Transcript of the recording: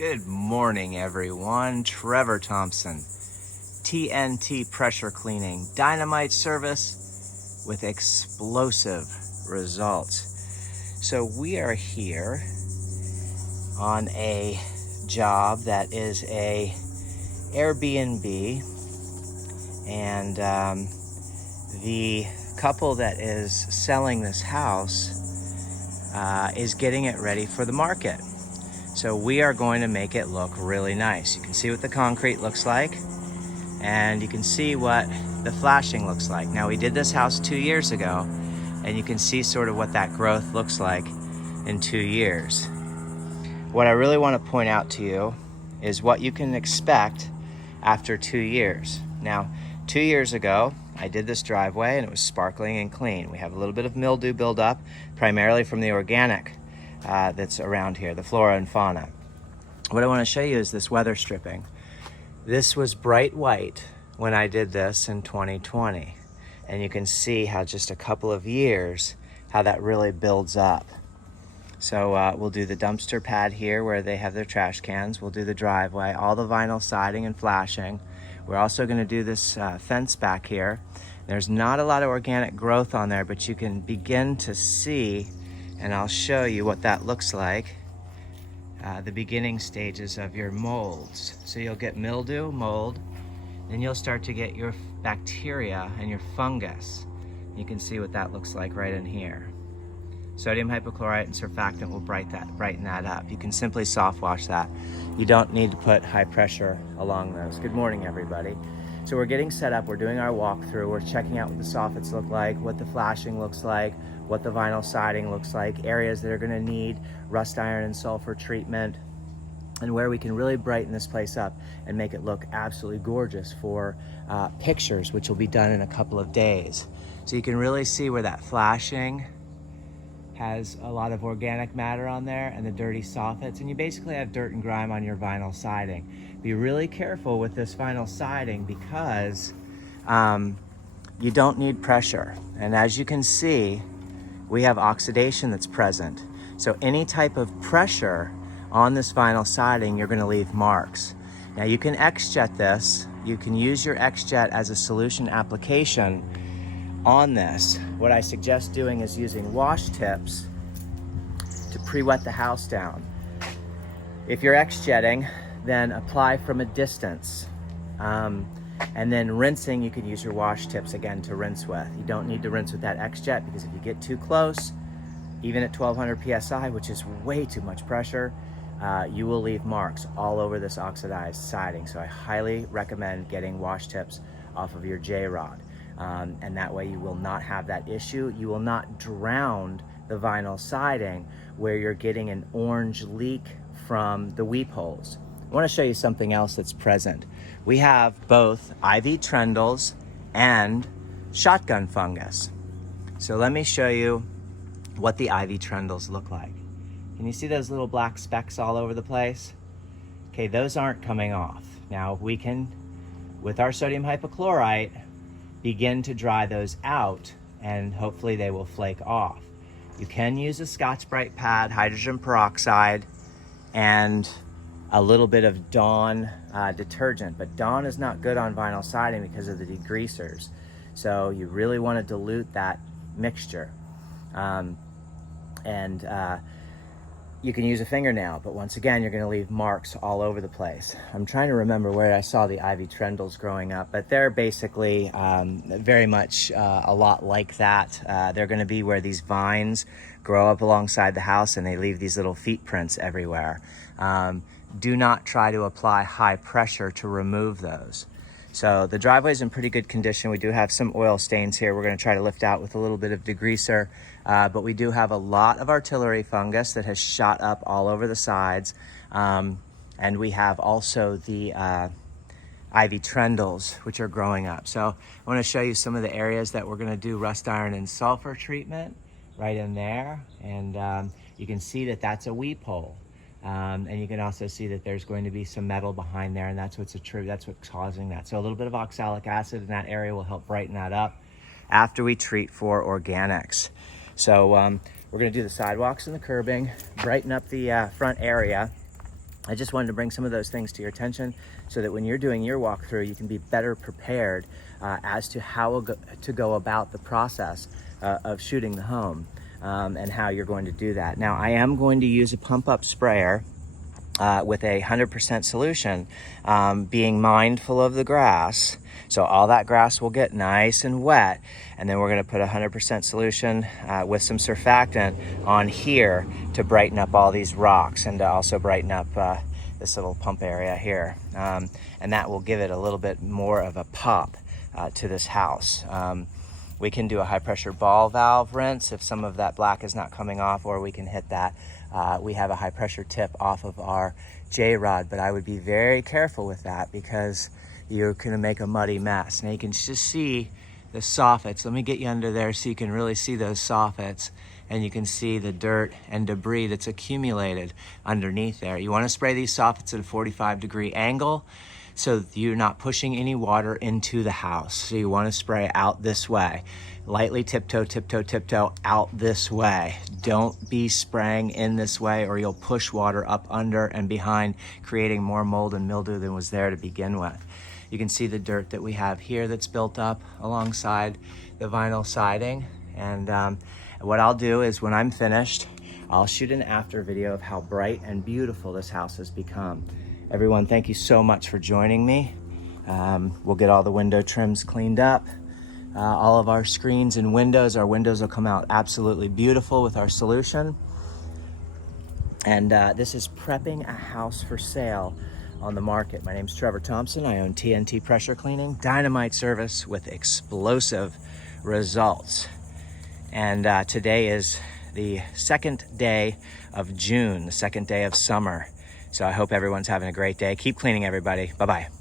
Good morning, everyone. Trevor Thompson, TNT Pressure Cleaning, dynamite service with explosive results. So we are here on a job that is a Airbnb, and the couple that is selling this house is getting it ready for the market. So we are going to make it look really nice. You can see what the concrete looks like, and you can see what the flashing looks like. Now, we did this house 2 years ago, and you can see sort of what that growth looks like in 2 years. What I really want to point out to you is what you can expect after 2 years. Now, 2 years ago, I did this driveway and it was sparkling and clean. We have a little bit of mildew buildup, primarily from the organic that's around here, the flora and fauna. What I want to show you is this weather stripping. This was bright white when I did this in 2020. And you can see how just a couple of years, how that really builds up. So we'll do the dumpster pad here where they have their trash cans. We'll do the driveway, all the vinyl siding and flashing. We're also going to do this fence back here. There's not a lot of organic growth on there, but you can begin to see, and I'll show you what that looks like, the beginning stages of your molds. So you'll get mildew, mold, then you'll start to get your bacteria and your fungus. You can see what that looks like right in here. Sodium hypochlorite and surfactant will brighten that up. You can simply soft wash that. You don't need to put high pressure along those. Good morning, everybody. So we're getting set up, we're doing our walkthrough, we're checking out what the soffits look like, what the flashing looks like, what the vinyl siding looks like, areas that are gonna need rust iron and sulfur treatment, and where we can really brighten this place up and make it look absolutely gorgeous for pictures, which will be done in a couple of days. So you can really see where that flashing has a lot of organic matter on there and the dirty soffits, and you basically have dirt and grime on your vinyl siding. Be really careful with this vinyl siding because you don't need pressure. And as you can see, we have oxidation that's present. So any type of pressure on this vinyl siding, you're gonna leave marks. Now you can X-Jet this. You can use your X-Jet as a solution application on this. What I suggest doing is using wash tips to pre-wet the house down. If you're X-Jetting, then apply from a distance. And then rinsing, you can use your wash tips again to rinse with. You don't need to rinse with that X-Jet because if you get too close, even at 1200 PSI, which is way too much pressure, you will leave marks all over this oxidized siding. So I highly recommend getting wash tips off of your J-Rod. And that way you will not have that issue. You will not drown the vinyl siding where you're getting an orange leak from the weep holes. I want to show you something else that's present. We have both ivy trendles and shotgun fungus. So let me show you what the ivy trendles look like. Can you see those little black specks all over the place? Okay, those aren't coming off. Now we can, with our sodium hypochlorite, begin to dry those out and hopefully they will flake off. You can use a Scotch-Brite pad, hydrogen peroxide, and a little bit of Dawn detergent, but Dawn is not good on vinyl siding because of the degreasers. So you really want to dilute that mixture. You can use a fingernail, but once again, you're going to leave marks all over the place. I'm trying to remember where I saw the ivy trendles growing up, but they're basically very much a lot like that. They're going to be where these vines grow up alongside the house and they leave these little feet prints everywhere. Do not try to apply high pressure to remove those. So the driveway is in pretty good condition. We do have some oil stains here. We're going to try to lift out with a little bit of degreaser, but we do have a lot of artillery fungus that has shot up all over the sides. And we have also the ivy trendles, which are growing up. So I want to show you some of the areas that we're going to do rust iron and sulfur treatment right in there. And you can see that that's a weep hole. And you can also see that there's going to be some metal behind there, and that's what's causing that. So a little bit of oxalic acid in that area will help brighten that up after we treat for organics. So we're going to do the sidewalks and the curbing, brighten up the front area, I just wanted to bring some of those things to your attention so that when you're doing your walkthrough, you can be better prepared as to how to go about the process of shooting the home and how you're going to do that. Now, I am going to use a pump-up sprayer with a 100% solution, being mindful of the grass. So all that grass will get nice and wet, and then we're going to put a 100% solution with some surfactant on here to brighten up all these rocks and to also brighten up this little pump area here. And that will give it a little bit more of a pop to this house. We can do a high pressure ball valve rinse if some of that black is not coming off, or we can hit that. We have a high pressure tip off of our J-rod, but I would be very careful with that because you're gonna make a muddy mess. Now you can just see the soffits. Let me get you under there so you can really see those soffits, and you can see the dirt and debris that's accumulated underneath there. You wanna spray these soffits at a 45-degree angle so you're not pushing any water into the house. So you wanna spray out this way. Lightly tiptoe, tiptoe, tiptoe out this way. Don't be spraying in this way or you'll push water up under and behind, creating more mold and mildew than was there to begin with. You can see the dirt that we have here that's built up alongside the vinyl siding. And what I'll do is when I'm finished, I'll shoot an after video of how bright and beautiful this house has become. Everyone, thank you so much for joining me. We'll get all the window trims cleaned up. All of our screens and windows, our windows will come out absolutely beautiful with our solution. And this is prepping a house for sale on the market. My name's Trevor Thompson. I own TNT Pressure Cleaning, dynamite service with explosive results. And today is the second day of June, the second day of summer. So I hope everyone's having a great day. Keep cleaning, everybody. Bye-bye.